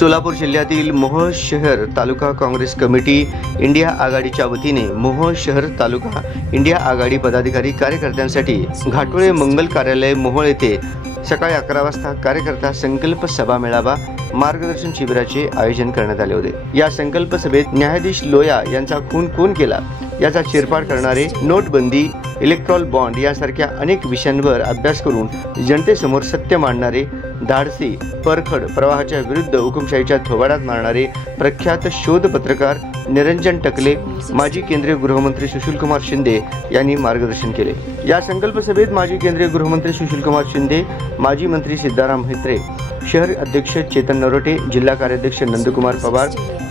सोलापूर जिल्ह्यातील मोहोळ शहर तालुका Congress committee India आघाडीच्या वतीने मोहोळ शहर तालुका इंडिया आघाडी पदाधिकारी कार्यकर्त्यांसाठी घाटोळे मंगल कार्यालय मोहोळ येथे सकाळी अकरा वाजता कार्यकर्ता संकल्प सभा मेळावा मार्गदर्शन शिबिराचे आयोजन करण्यात आले होते. या संकल्प सभेत न्यायाधीश लोया यांचा खून कोण केला? याचा चिरपाड करणारे नोटबंदी इलेक्ट्रॉल बॉन्ड यासारख्या अनेक विषयांवर अभ्यास करून जनतेसमोर सत्य मांडणारे धाडसी परखड प्रवाहाच्या विरुद्ध हुकुमशाहीच्या थोबाडात मारणारे प्रख्यात शोध पत्रकार निरंजन टकले माजी केंद्रीय गृहमंत्री सुशीलकुमार शिंदे यांनी मार्गदर्शन केले. या संकल्प सभेत माजी केंद्रीय गृहमंत्री सुशीलकुमार शिंदे माजी मंत्री सिद्धाराम म्हेत्रे शहर अध्यक्ष चेतन नरोटे जिल्हा कार्याध्यक्ष नंदकुमार पवार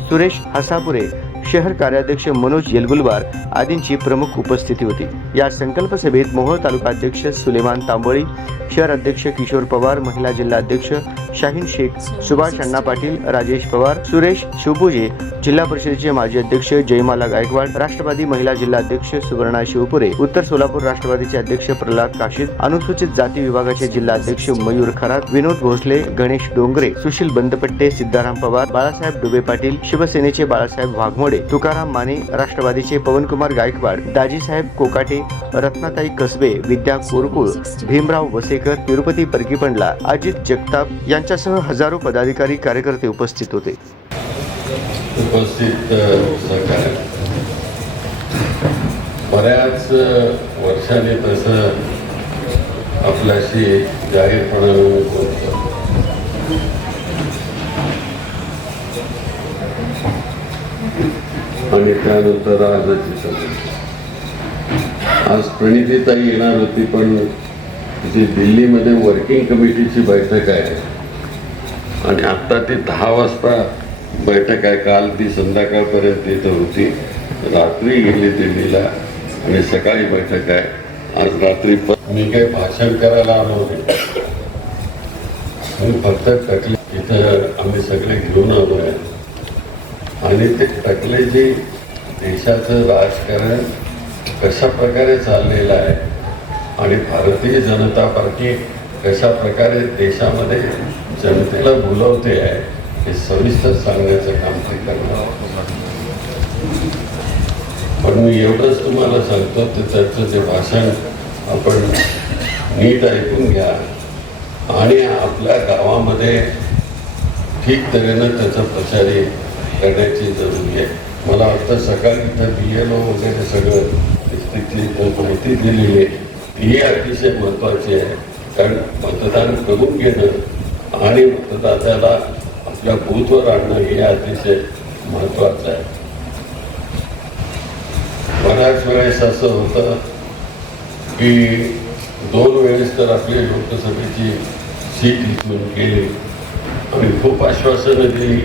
सुरेश हसापुरे शहर कार्याध्यक्ष मनोज येलगुलवार आदींची प्रमुख उपस्थिती होती. या संकल्प सभेत मोहोळ तालुका अध्यक्ष सुलेमान तांबोळी शहर अध्यक्ष किशोर पवार महिला जिल्हा अध्यक्ष शाहीन शेख सुभाष अण्णा पाटील राजेश पवार सुरेश शिवपूजे जिल्हा परिषदेचे माजी अध्यक्ष जयमाला गायकवाड राष्ट्रवादी महिला जिल्हा अध्यक्ष सुवर्णा शिवपुरे उत्तर सोलापूर राष्ट्रवादीचे अध्यक्ष प्रल्हाद काशीद अनुसूचित जाती विभागाचे जिल्हा अध्यक्ष मयूर खरात विनोद भोसले गणेश डोंगरे सुशील बंदपट्टे सिद्धाराम पवार बाळासाहेब डुबे पाटील शिवसेनेचे बाळासाहेब वाघमोडे तुकाराम माने राष्ट्रवादीचे पवनकुमार गायकवाड दाजीसाहेब कोकाटे रत्नाताई कसबे विद्या कोरकुळ भीमराव वसेकर तिरुपती परकीपंडला अजित जगताप यांच्यासह हजारो पदाधिकारी कार्यकर्ते उपस्थित होते. उपस्थित अ, सहकार्य बऱ्याच वर्षाने तसं आपल्याशी जाहीरपणाने बोलतो आणि त्यानंतर आजची सभा. आज प्रणितीताई येणार होती पण तिची दिल्लीमध्ये वर्किंग कमिटीची बैठक आहे आणि आता ती दहा वाजता बैठक आहे. काल ती संध्याकाळपर्यंत इथं होती. रात्री गेली दिल्लीला आणि सकाळी बैठक आहे. आज रात्री मी काही भाषण करायला आलो होते फक्त टकले इथं आम्ही सगळे घेऊन आलो आहे. आणि ते टकलेची देशाचं राजकारण कशा प्रकारे चाललेलं आहे आणि भारतीय जनता पार्टी कशा प्रकारे देशामध्ये जनतेला बोलवते आहे हे सविस्तर सांगण्याचं काम ते करणार. पण मी एवढंच तुम्हाला सांगतो ते त्याचं ते भाषण आपण नीट ऐकून घ्या. आणि आपल्या गावामध्ये ठीक तऱ्हेनं त्याचा प्रचारी करण्याची जरुरी आहे. मला आता सकाळी इथं बी एल ओ वगैरे सगळं डिस्ट्रिक्टची माहिती दिलेली आहे ही अतिशय महत्त्वाची आहे. कारण मतदान करून घेणं आणि मतदात्याला आपल्या भूतवर आणणं हे अतिशय महत्वाचं आहे. बऱ्याच वेळेस असं होतं की दोन वेळेस तर आपली लोकसभेची सीट इथून गेली. आणि खूप आश्वासनं दिली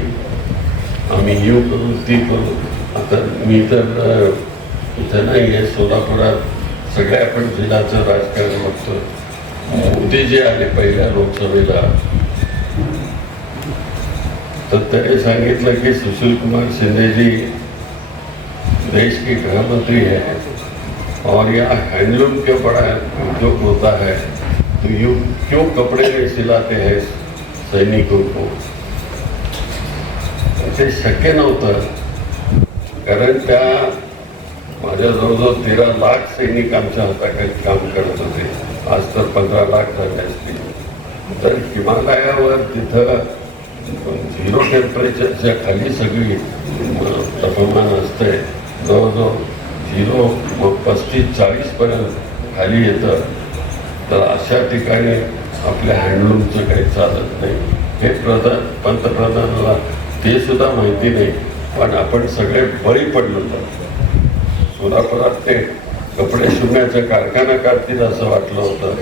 आम्ही येऊ करू ती करू. आता मी तर इथं नाही आहे सोलापुरात सगळ्या आपण जिल्ह्याचं राजकारण बघतो मोदी जे आले पहिल्या लोकसभेला. तर त्याने सांगितलं की सुशील कुमार शिंदे जी देश के गृहमंत्री है और यहाँ हैंडलूम के बड़ा उद्योग होता है। तो यू क्यों कपड़े सिलाते हैं सैनिकों को? ते शक्य नव्हतं कारण त्या माझ्या जवळजवळ तेरा लाख सैनिक आमच्या हाताखाली काम करत होते. आज तर पंधरा लाख झाले असतील. तर हिमालयावर तिथं झिरो टेम्परेचरच्या खाली सगळी तापमान असते जवळजवळ झिरो मग पस्तीस चाळीसपर्यंत खाली येतं. तर अशा ठिकाणी आपल्या हँडलूमचं काही चालत नाही. हे प्रधान पंतप्रधानाला ते सुद्धा माहिती नाही पण आपण सगळे बळी पडलो सोलापुरात ते कपडे शिवण्याचा कारखाना काढतील असं वाटलं होतं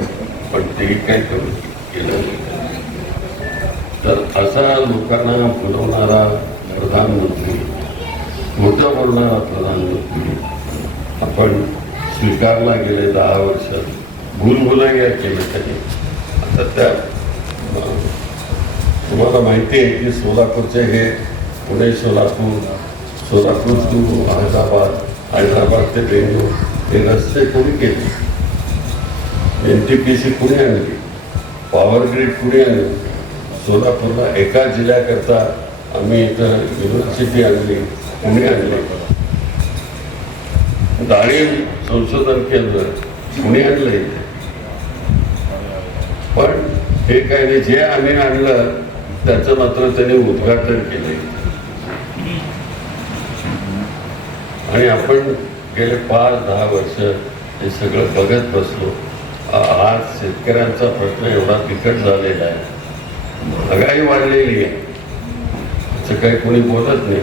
पण ते काही करू केलं नाही. तर असा लोकांना बोलवणारा प्रधानमंत्री खोटं बोलणारा प्रधानमंत्री आपण स्वीकारला गेले दहा वर्षात भूलभुलैया केले त्याने आता त्या तुम्हाला माहिती आहे की सोलापूरचे हे पुणे सोलापूर सोलापूर टू हैदराबाद हैदराबाद ते बेंगलोर हे रस्ते कोणी केले? एन टी पी सी कुणी आणली पॉवर ग्रीड कुणी आणली सोलापूरला एका जिल्ह्याकरता आम्ही इथं युनिव्हर्सिटी आणली पुणे आणले. डाळिंब संशोधन केंद्र पुणे आणलं इथे पण हे काय नाही जे आम्ही आणलं त्याचं मात्र त्यांनी उद्घाटन केले आणि आपण गेले पाच दहा वर्ष हे सगळं बघत बसलो. आज शेतकऱ्यांचा प्रश्न एवढा बिकट झालेला आहे. महागाई वाढलेली आहे. असं काही कोणी बोलत नाही.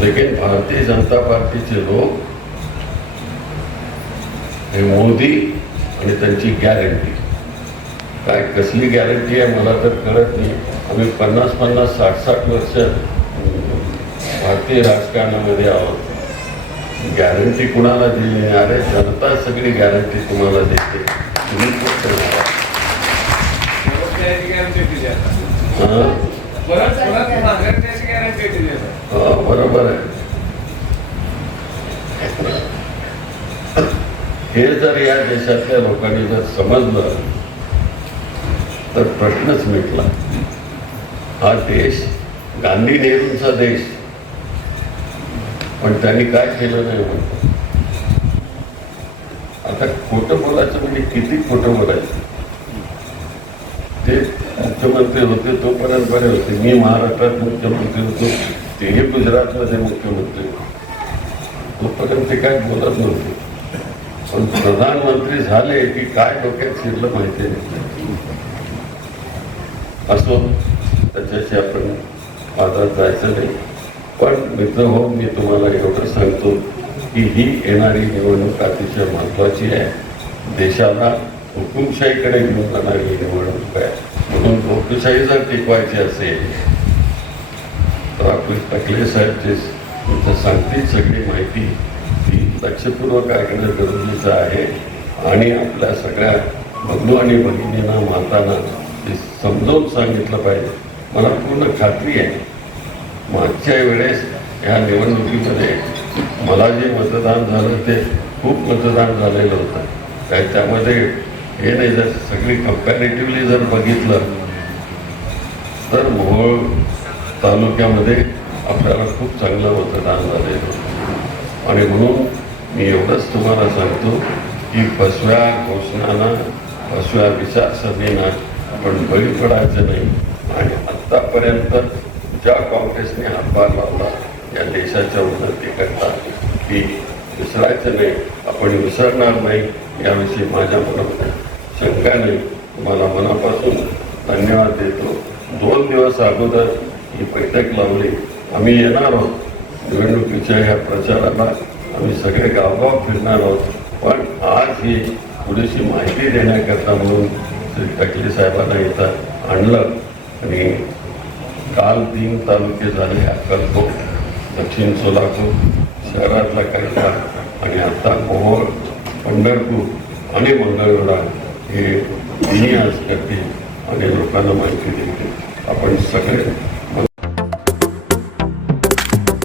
लेकिन भारतीय जनता पार्टीचे लोक हे मोदी आणि त्यांची गॅरंटी काय कसली गॅरंटी आहे मला तर कळत नाही. आम्ही पन्नास पन्नास साठ साठ वर्ष भारतीय राजकारणामध्ये आहोत. गॅरंटी कुणाला दिली नाही? अरे जनता सगळी गॅरंटी तुम्हाला देते. तुम्ही गॅरंटी दिली आता? परत परत माघार त्याची गॅरंटी दिली आता. बरोबर आहे. हे जर या देशातल्या लोकांनी जर समजलं तर प्रश्नच मिटला. हा देश गांधी नेहरूंचा देश. पण त्यांनी काय केलं नाही म्हणतो आता खोटं बोलायचं म्हणजे किती खोटं बोलायचं? ते मुख्यमंत्री होते तोपर्यंत बरे होते. मी महाराष्ट्रात मुख्यमंत्री होतो तेही गुजरातमध्ये मुख्यमंत्री. होते तोपर्यंत ते काय बोलत नव्हते. पण प्रधानमंत्री झाले की काय डोक्यात शिरलं माहिती नाही. असो त्याच्याशी आपण वादात जायचं नाही. पण मित्र हो मी तुम्हाला एवढं सांगतो की ही येणारी निवडणूक अतिशय महत्वाची आहे. देशाला हुकुमशाहीकडे घेऊन जाणारी ही निवडणूक आहे. म्हणून जर टिकवायची असेल तर आपले टकले साहेब सांगतील सगळी माहिती ती लक्षपूर्वक ऐकणं गरजेचं आहे. आणि आपल्या सगळ्या बंधू आणि भगिनींना मातांना ते समजावून सांगितलं पाहिजे. मला पूर्ण खात्री आहे. मागच्या वेळेस ह्या निवडणुकीमध्ये मला जे मतदान झालं ते खूप मतदान झालेलं होतं. काय त्यामध्ये हे नाही जर सगळी कम्पॅरेटिव्हली जर बघितलं तर मोहोळ तालुक्यामध्ये आपल्याला खूप चांगलं मतदान झालेलं आणि म्हणून मी एवढंच तुम्हाला सांगतो की फसव्या घोषणांना फसव्या विचारसरणींना आपण बळी पडायचं नाही. आणि आत्तापर्यंत ज्या काँग्रेसने हातभार लावला या देशाच्या उन्नतीकरता की विसरायचं नाही आपण विसरणार नाही याविषयी माझ्या मनामध्ये शंका मला तुम्हाला मनापासून धन्यवाद देतो. दोन दिवस अगोदर ही बैठक लावली. आम्ही येणार आहोत. निवडणुकीच्या ह्या प्रचाराला आम्ही सगळे गावगाव फिरणार आहोत. पण आज ही थोडीशी माहिती देण्याकरता म्हणून श्री टकले साहेबांना इथं आणलं. आणि काल तीन तालुके झाले अक्कलकोट दक्षिण सोलापूर शहरातला काही आणि आता मोहोळ पंढरपूर आणि मंगळवेढा हे तिन्ही आज आणि लोकांना माहिती देते आपण सगळे